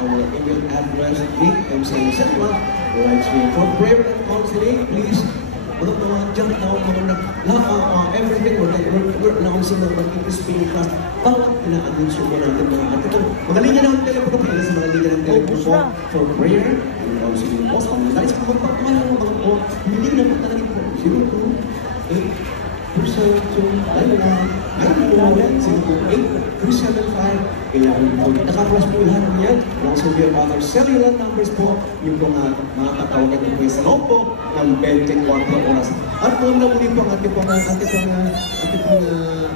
our email address, jmcn.com. Right here. For prayer and counseling, please, jump down, everything we're announcing na mag-increase spinning class. Bawat ina-announce mo natin mga atin. Mga linya ng telepono, para sa mga linya ng telepono po, for prayer and counseling po. Sa mga guys, kung magpapamahal ng mga po, hindi na po talaga po. 02-8-9-1-0-8-375-11. Nakakulas po lahat niyan. Also, we have other cellular numbers po. Yung po nga makakatawagan po po sa loob po ng 24 oras. At po na muli po ang ating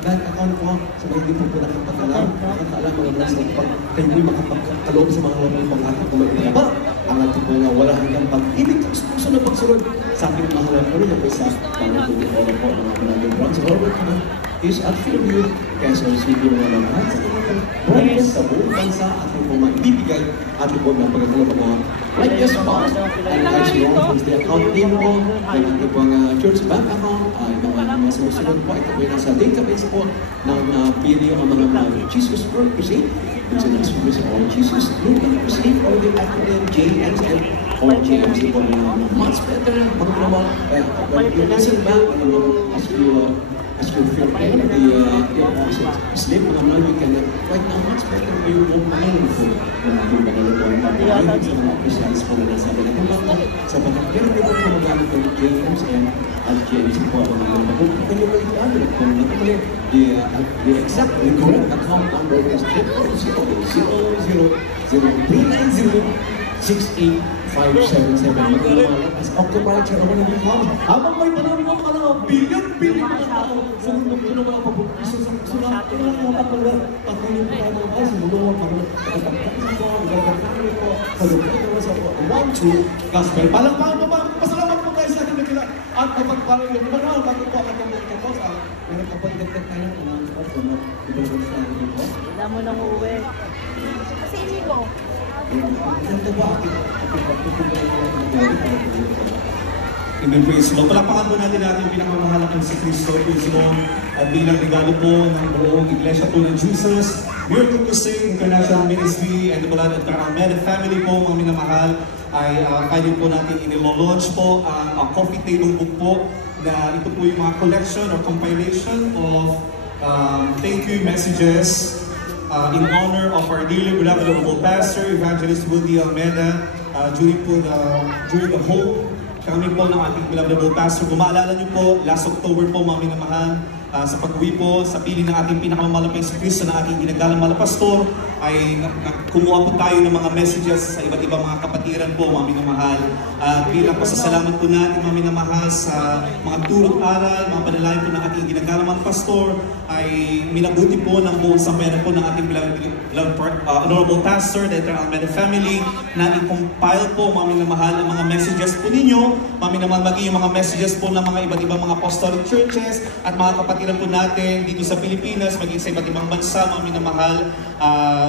bank account po sa mga hindi po po nakapagkaalam. Nakakaalam mga mga sa pag kayo po'y makapagkaloob sa mga mga pang-ating po may ba? Ang ating po nga wala hanggang pag-ibig sa puso na pagsunod sa ating mahalan po rin ang isa para po po ng ating branch. Is at Philippine Quezon City mga lahat sa mga progress sa buong bansa at yung mga ibibigay at yung mga pagkakala mga righteous bonds and as you know, the account name po ay ating mga church bank account ay mga sumusunod po ito po yung nasa database po ng video ng mga Jesus Word Crusade which is all Jesus Local Crusade or the acronym JMC or JMC po much better mga naman when you listen back as you feel pain, the opposite sleep, you can right now much better when you don't mind food. Yung mga sa mga Christians po na nasabi na kung sa pagkakira nito po magamit ng James and James po ang mga kung nyo ba i-ano kung nakamali the exact, the correct account number is 00003906857 as occupied siya naman ng account. Habang may panahon mo ka lang, billion na tao. Sumunod ko na mga pabukisan sa sulat. Ito lang mga kapala. Patuloy po tayo mga kasi muluwag pa mga pagkakasya ko, pagkakasya ko, pagkakasya sa po. 1, 2, gospel. Palangpakan mo pa. Pasalamat po tayo sa ating nagkila. At kapag parang yung naman, bakit po ang mga kapos? Meron kapag dagdag tayo ng mga kapos na ibang sa ating po. Wala mo nang uuwi. Kasi hindi ko. Amen, praise Lord. Palakpakan po natin natin pinakamahal na si Kristo mismo at bilang regalo po ng buong Iglesia po ng Jesus, Miracle Crusade International Ministry and the Blood and Almeida family po, mga minamahal, ay pwede po natin inilo-launch po ang coffee table book po na ito po yung mga collection or compilation of thank you messages in honor of our dearly beloved Honorable Pastor, Evangelist Wildy Almeida, during the whole kami po ng ating beloved Pastor. Kung maalala niyo po, last October po, mga minamahal, sa pag-uwi po, sa piling ng ating pinakamalapay si Kristo na ating ginagalang malapastor, ay kumuha po tayo ng mga messages sa iba't ibang mga kapatiran po, mga minamahal. Bilang pasasalamat po natin, mga minamahal, sa mga turot aral, mga panalangin po ng ating ginagalang malapastor, ay minabuti po ng buong sambayanan po ng ating Honorable Pastor, the Eternal Almeida family, na i-compile po, mga minamahal, ang mga messages po ninyo, mga minamahal, maging yung mga messages po ng mga iba't ibang mga apostolic churches at mga kapatiran po natin dito sa Pilipinas, maging sa iba't ibang bansa, mga minamahal.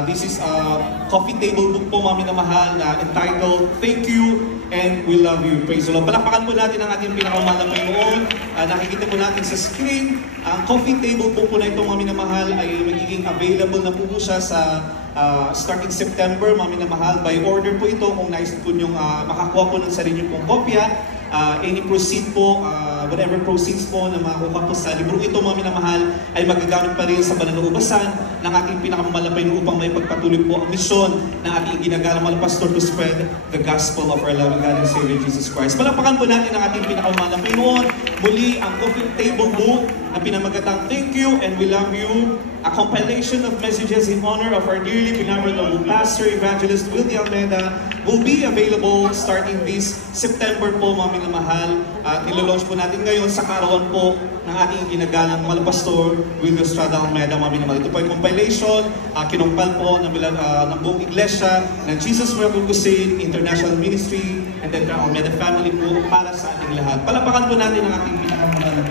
This is a coffee table book po, mga minamahal, na entitled Thank You and We Love You. Praise the Lord. Palakpakan po natin ang ating pinakamahal na Panginoon. Nakikita po natin sa screen. Ang coffee table book po na itong, mga minamahal, ay magiging available na po siya sa starting September, mga minamahal. By order po ito kung nais po nyo makakuha po ng sarili nyo pong kopya. Any proceed po, whatever proceeds po na makukuha po sa libro ito, mga minamahal, ay magagamit pa rin sa pananagubasan ng ating pinakamalapay upang may pagpatuloy po ang misyon ng ating ginagalang pastor to spread the gospel of our loving God and Savior Jesus Christ. Palapakan po natin ang ating pinakamalapay noon. Muli, ang coffee table book na pinamagatang Thank You and We Love You, a compilation of messages in honor of our dearly beloved Pastor Evangelist Wildy Almeida, will be available starting this September po, mga minamahal. At nilalaunch po natin ngayon sa kaarawan po ng ating ginagalang malapastor Wildy Estrada Almeida, mga minamahal. Ito po ay compilation, kinumpal po ng buong iglesia ng Jesus Miracle Crusade International Ministry and the Almeida family po para sa ating lahat. Palapakan po natin ang ating pinakamahal na